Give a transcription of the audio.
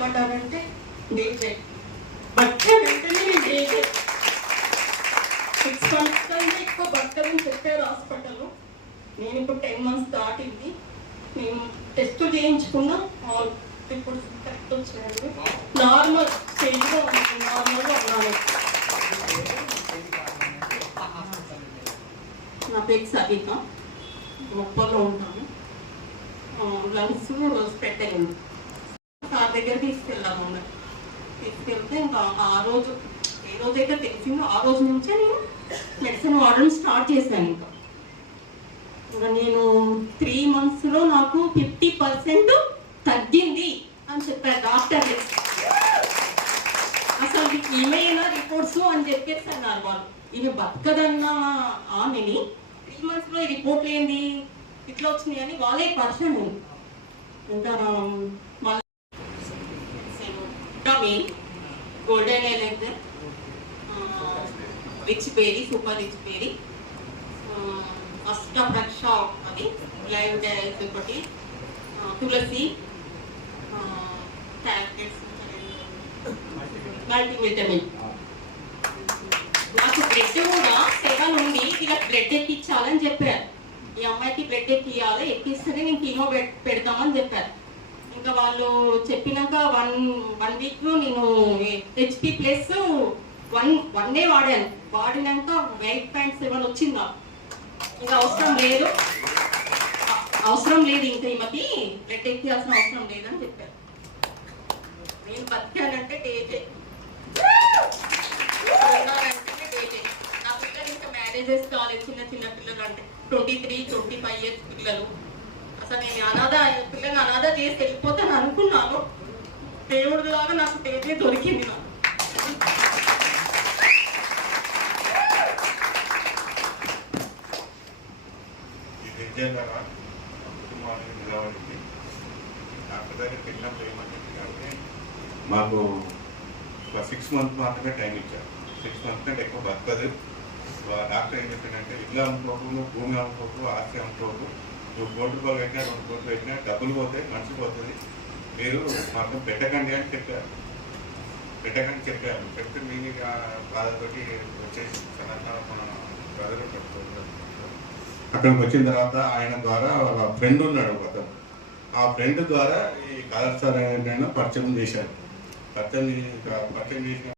ఏమంటారంటే డేజే బట్టానంటేనే డేజే 6 months కంటే ఎక్కువ బట్టలని చెప్పారు హాస్పిటల్లో. నేను ఇప్పుడు 10 months దాటింది. నేను టెస్ట్ చేయించుకున్నా, ఇప్పుడు కరెక్ట్ వచ్చాయండి. నార్మల్ స్టేజ్లో నార్మల్గా ఉన్నాను. నా పేరు సవిత, ముప్పలో ఉంటాను. లంగ్స్ స్ప్రెడ్ అయింది. సార్ దగ్గర తీసుకెళ్ళాము. తీసుకెళ్తే ఇంకా ఆ రోజు ఏ రోజైతే తెలిసిందో ఆ రోజు నుంచే నేను మెడిసిన్ వాడడం స్టార్ట్ చేశాను. ఇంకా నేను 3 monthsలో నాకు 50% తగ్గింది అని చెప్పారు డాక్టర్. అసలు ఏమైనా రిపోర్ట్స్ అని చెప్పేసి అన్నారు వాళ్ళు. ఇది బతకదన్న ఆమెని 3 monthsలో ఈ రిపోర్ట్లు ఏంది ఇట్లా వచ్చినాయి అని వాళ్ళే పర్సన్. ఇంకా మళ్ళీ గోల్డెన్ ఎలెక్టర్, rich berry, super rich berry, అష్టప్రక్ష ఒకటి, లైవ్ డైరెక్ట్ ఒకటి, తులసి టాబ్లెట్స్, మల్టీవిటమిన్. నాకు బ్లడ్ కూడా 7 ఉంది. ఇలా బ్లడ్ ఎక్కించాలని చెప్పారు. ఈ అమ్మాయికి బ్లడ్ ఎక్కియాలి, ఎక్కిస్తేనే నేను కీమో పెడతామని చెప్పారు. ఇంకా వాళ్ళు చెప్పినాక 1 weekలో నేను HP ప్లస్ 1 day వాడాను. వాడినాక 8.7 వచ్చిందా. ఇంకా అవసరం లేదు ఇంకా ఈమెకి బ్లడ్ ఎక్కియాల్సిన అవసరం లేదని చెప్పారు. నేను బతికానంటే డేజే, డేజే. నా పిల్లలు ఇంకా మ్యారేజెస్ కాలేదు, చిన్న పిల్లలు అంటే 23-25 years పిల్లలు. అసలు నేను పిల్లల్ని అనాథ చేసి వెళ్ళిపోతాను అనుకున్నాను. దేవుడి లాగా నాకు డేజే దొరికింది. మాకు 6 months మాత్రమే టైం ఇచ్చారు. 6 months కంటే ఎక్కువ బతకదు. డాక్టర్ ఏం చెప్పాడంటే ఇల్లు అమ్ముకోకు, భూమి అమ్ముకోకు, ఆస్తి అమ్ముకోకు, నువ్వు 1 కోటి రూపాయలు పెట్టినా 2 కోట్లు పెట్టినా డబ్బులు పోతాయి, మనిషి పోతుంది, మీరు మాత్రం పెట్టకండి అని చెప్పారు. చెప్తే మీరు బాధతోటి వచ్చేసి మన బ్రదర్ అక్కడికి వచ్చిన తర్వాత ఆయన ద్వారా ఫ్రెండ్ ఉన్నాడు అతను. ఆ ఫ్రెండ్ ద్వారా ఈ కాదర్ సార్ పరిచయం చేశారు. పరిచయం చేసిన